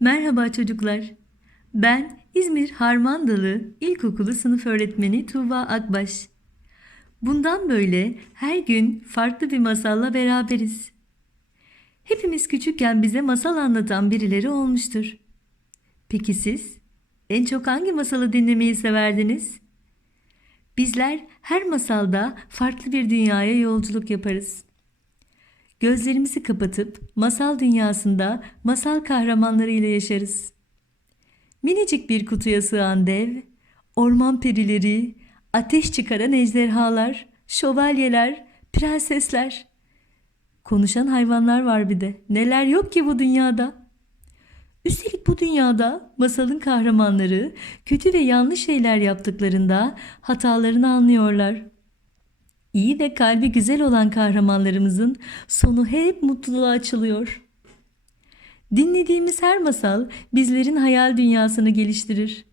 Merhaba çocuklar. Ben İzmir Harmandalı İlkokulu sınıf öğretmeni Tuğba Akbaş. Bundan böyle her gün farklı bir masalla beraberiz. Hepimiz küçükken bize masal anlatan birileri olmuştur. Peki siz en çok hangi masalı dinlemeyi severdiniz? Bizler her masalda farklı bir dünyaya yolculuk yaparız. Gözlerimizi kapatıp masal dünyasında masal kahramanlarıyla yaşarız. Minicik bir kutuya sığan dev, orman perileri, ateş çıkaran ejderhalar, şövalyeler, prensesler. Konuşan hayvanlar var bir de. Neler yok ki bu dünyada? Üstelik bu dünyada masalın kahramanları kötü ve yanlış şeyler yaptıklarında hatalarını anlıyorlar. İyi ve kalbi güzel olan kahramanlarımızın sonu hep mutluluğa açılıyor. Dinlediğimiz her masal bizlerin hayal dünyasını geliştirir.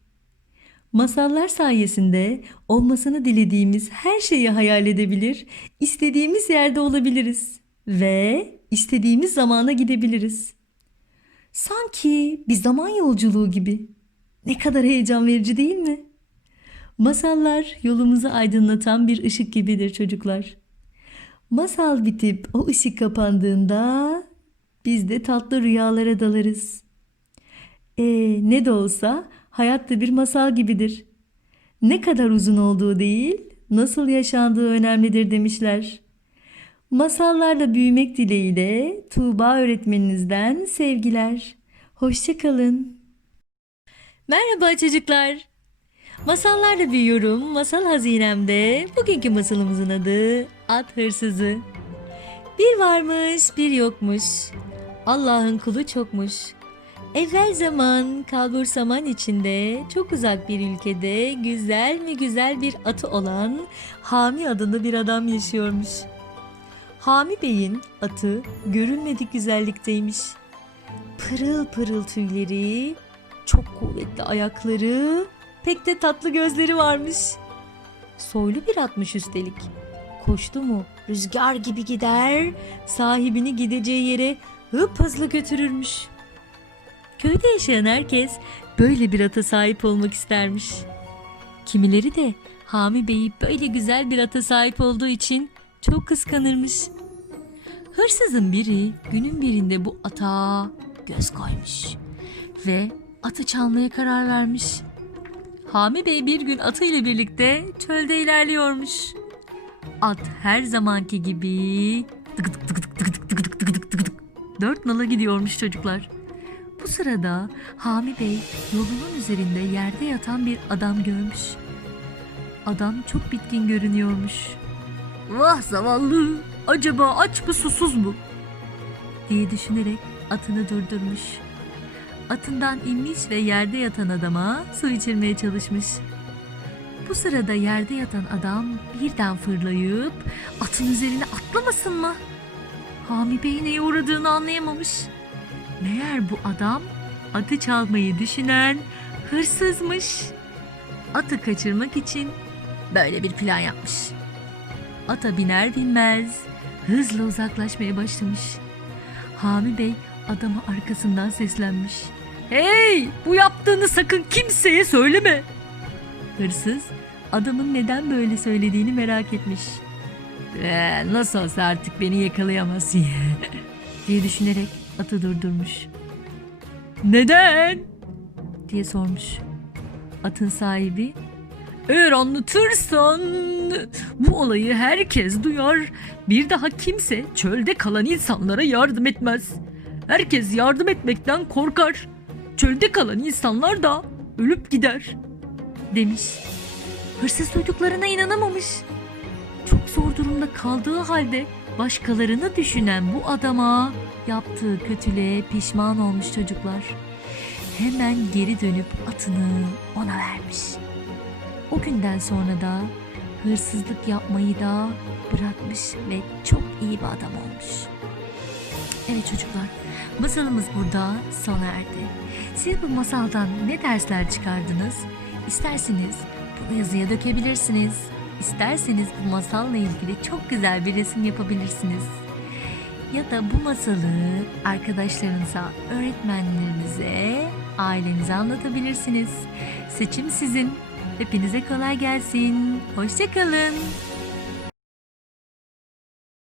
Masallar sayesinde olmasını dilediğimiz her şeyi hayal edebilir, istediğimiz yerde olabiliriz ve istediğimiz zamana gidebiliriz. Sanki bir zaman yolculuğu gibi. Ne kadar heyecan verici değil mi? Masallar yolumuzu aydınlatan bir ışık gibidir çocuklar. Masal bitip o ışık kapandığında biz de tatlı rüyalara dalarız. E ne de olsa hayat da bir masal gibidir. Ne kadar uzun olduğu değil, nasıl yaşandığı önemlidir demişler. Masallarla büyümek dileğiyle Tuğba öğretmeninizden sevgiler. Hoşçakalın. Merhaba çocuklar. Masallarla büyüyorum. Masal hazinemde. Bugünkü masalımızın adı At Hırsızı. Bir varmış, bir yokmuş. Allah'ın kulu çokmuş. Evvel zaman, kalbur saman içinde çok uzak bir ülkede güzel mi güzel bir atı olan Hami adında bir adam yaşıyormuş. Hami Bey'in atı görülmedik güzellikteymiş. Pırıl pırıl tüyleri, çok kuvvetli ayakları, pek de tatlı gözleri varmış. Soylu bir atmış üstelik. Koştu mu rüzgar gibi gider, sahibini gideceği yere hıp hızlı götürürmüş. Köyde yaşayan herkes böyle bir ata sahip olmak istermiş. Kimileri de Hami Bey'i böyle güzel bir ata sahip olduğu için çok kıskanırmış. Hırsızın biri günün birinde bu ata göz koymuş ve atı çalmaya karar vermiş. Hami Bey bir gün atı ile birlikte çölde ilerliyormuş. At her zamanki gibi tık dört nala gidiyormuş çocuklar. Bu sırada Hami Bey yolunun üzerinde yerde yatan bir adam görmüş. Adam çok bitkin görünüyormuş. Vah zavallı, acaba aç mı susuz mu? diye düşünerek atını durdurmuş. Atından inmiş ve yerde yatan adama su içirmeye çalışmış. Bu sırada yerde yatan adam birden fırlayıp atın üzerine atlamasın mı? Hami Bey neye uğradığını anlayamamış. Meğer bu adam atı çalmayı düşünen hırsızmış. Atı kaçırmak için böyle bir plan yapmış. Ata biner binmez hızla uzaklaşmaya başlamış. Hami Bey adama arkasından seslenmiş. Hey bu yaptığını sakın kimseye söyleme. Hırsız adamın neden böyle söylediğini merak etmiş. Ee, nasıl olsa artık beni yakalayamazsın diye düşünerek atı durdurmuş. Neden? diye sormuş. Atın sahibi eğer anlatırsan bu olayı herkes duyar. Bir daha kimse çölde kalan insanlara yardım etmez. Herkes yardım etmekten korkar. Çölde kalan insanlar da ölüp gider. Demiş. Hırsız duyduklarına inanamamış. Çok zor durumda kaldığı halde başkalarını düşünen bu adama yaptığı kötülüğe pişman olmuş çocuklar. Hemen geri dönüp atını ona vermiş. O günden sonra da hırsızlık yapmayı da bırakmış ve çok iyi bir adam olmuş. Evet çocuklar, masalımız burada sona erdi. Siz bu masaldan ne dersler çıkardınız? İsterseniz bunu yazıya dökebilirsiniz. İsterseniz bu masalla ilgili çok güzel bir resim yapabilirsiniz. ya da bu masalı arkadaşlarınıza, öğretmenlerinize, ailenize anlatabilirsiniz. Seçim sizin. Hepinize kolay gelsin. Hoşçakalın.